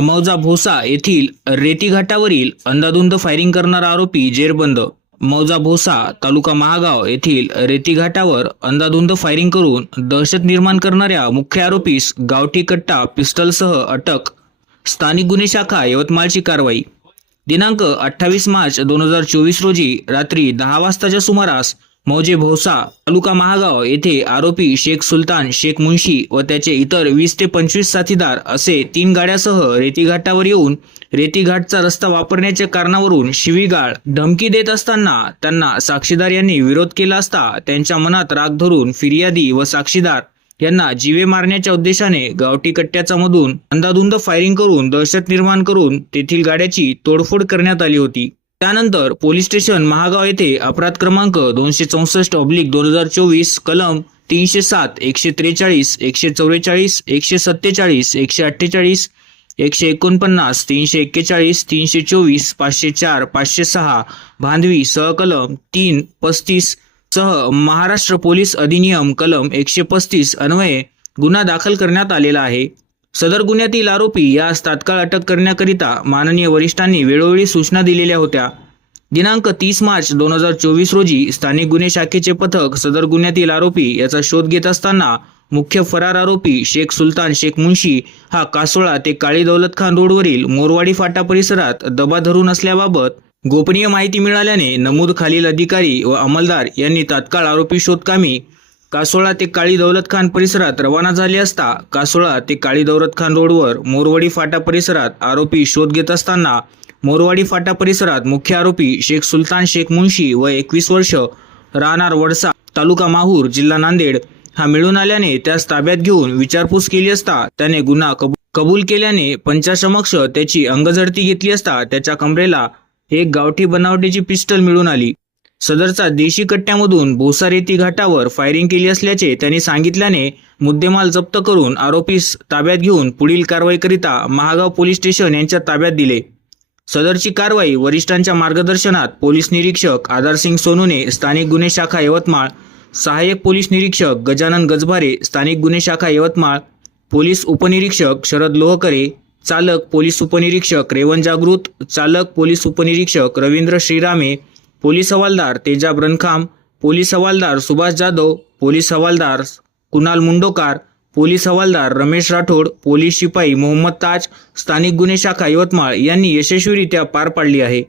मौजा भोसा येथील रेती घाटावरील अंदाधुंद फायरिंग करणारा आरोपी जेरबंद मौजा भोसा तालुका महागाव येथील रेती घाटावर अंदाधुंद फायरिंग करून दहशत निर्माण करणाऱ्या मुख्य आरोपीस गावठी कट्टा पिस्टलसह अटक. स्थानिक गुन्हे शाखा यवतमाळची कारवाई. दिनांक अठ्ठावीस मार्च दोन हजार चोवीस रोजी रात्री दहा वाजताच्या सुमारास मौजे भोसा तालुका महागाव येथे आरोपी शेख सुलतान शेख मुन्शी व त्याचे इतर वीस ते पंचवीस साथीदार असे तीन गाड्यासह रेतीघाटावर येऊन रेतीघाटचा रस्ता वापरण्याच्या कारणावरून शिवीगाळ धमकी देत असताना त्यांना साक्षीदार यांनी विरोध केला असता त्यांच्या मनात राग धरून फिर्यादी व साक्षीदार यांना जीवे मारण्याच्या उद्देशाने गावठी कट्ट्याचा मधून अंदाधुंद फायरिंग करून दहशत निर्माण करून तेथील गाड्याची तोडफोड करण्यात आली होती. त्यानंतर पोलीस स्टेशन महागाव येथे अपराध क्रमांक दोनशे चौसष्ट ऑब्लिक दोन हजार चोवीस कलम तीनशे सात एकशे त्रेचाळीस एकशे चौवेचाळीस एकशे सत्तेचाळीस एकशे अठ्ठेचाळीस एकशे एकोणपन्नास तीनशे एक्केचाळीस तीनशे चोवीस पाचशे चार पाचशे सहा भांधवी सहकलम तीन पस्तीस सह महाराष्ट्र पोलीस अधिनियम कलम एकशे पस्तीस अन्वये गुन्हा दाखल करण्यात आलेला आहे. सदर गुन्ह्यातील आरोपी यास तात्काळ अटक करण्याकरिता माननीय वरिष्ठांनी वेळोवेळी सूचना दिलेल्या होत्या. दिनांक तीस मार्च दोन हजार चोवीस रोजी स्थानिक गुन्हे शाखेचे पथक सदर गुन्ह्यातील आरोपी याचा शोध घेत असताना मुख्य फरार आरोपी शेख सुलतान शेख मुन्शी हा कासोळा ते काळी दौलत खान रोडवरील मोरवाडी फाटा परिसरात दबा धरून असल्याबाबत गोपनीय माहिती मिळाल्याने नमूद खालील अधिकारी व अंमलदार यांनी तात्काळ आरोपी शोधकामी कासोळा ते काळी दौलत खान परिसरात रवाना झाले असता कासोळा ते काळी दौलत खान रोडवर मोरवाडी फाटा परिसरात आरोपी शोध घेत असताना मोरवाडी फाटा परिसरात मुख्य आरोपी शेख सुलतान शेख मुन्शी व एकवीस वर्ष राहणार वडसा तालुका माहूर जिल्हा नांदेड. हा मिळून आल्याने त्यास ताब्यात घेऊन विचारपूस केली असता त्याने गुन्हा कबू- कबूल केल्याने पंचासमक्ष त्याची अंगझडती घेतली असता त्याच्या कमरेला एक गावठी बनावटीची पिस्टल मिळून आली. सदरचा देशी कट्ट्यामधून भोसारेती घाटावर फायरिंग केली असल्याचे त्यांनी सांगितल्याने मुद्देमाल जप्त करून आरोपीस ताब्यात घेऊन पुढील कारवाईकरिता महागाव पोलीस स्टेशन यांच्या ताब्यात दिले. सदरची कारवाई वरिष्ठांच्या मार्गदर्शनात पोलीस निरीक्षक आधारसिंग सोनूने स्थानिक गुन्हे शाखा यवतमाळ सहाय्यक पोलीस निरीक्षक गजानन गजभारे स्थानिक गुन्हे शाखा यवतमाळ पोलीस उपनिरीक्षक शरद लोहकरे चालक पोलीस उपनिरीक्षक रेवन जागृत चालक पोलीस उपनिरीक्षक रवींद्र श्रीरामे पोलीस हवालदार तेजाब रणखाम पोलीस हवालदार सुभाष जाधव पोलीस हवालदार कुणाल मुंडोकार पोलीस हवालदार रमेश राठोड पोलीस शिपाई मोहम्मद ताज स्थानिक गुन्हे शाखा यवतमाळ यांनी यशस्वीरित्या पार पाडली आहे.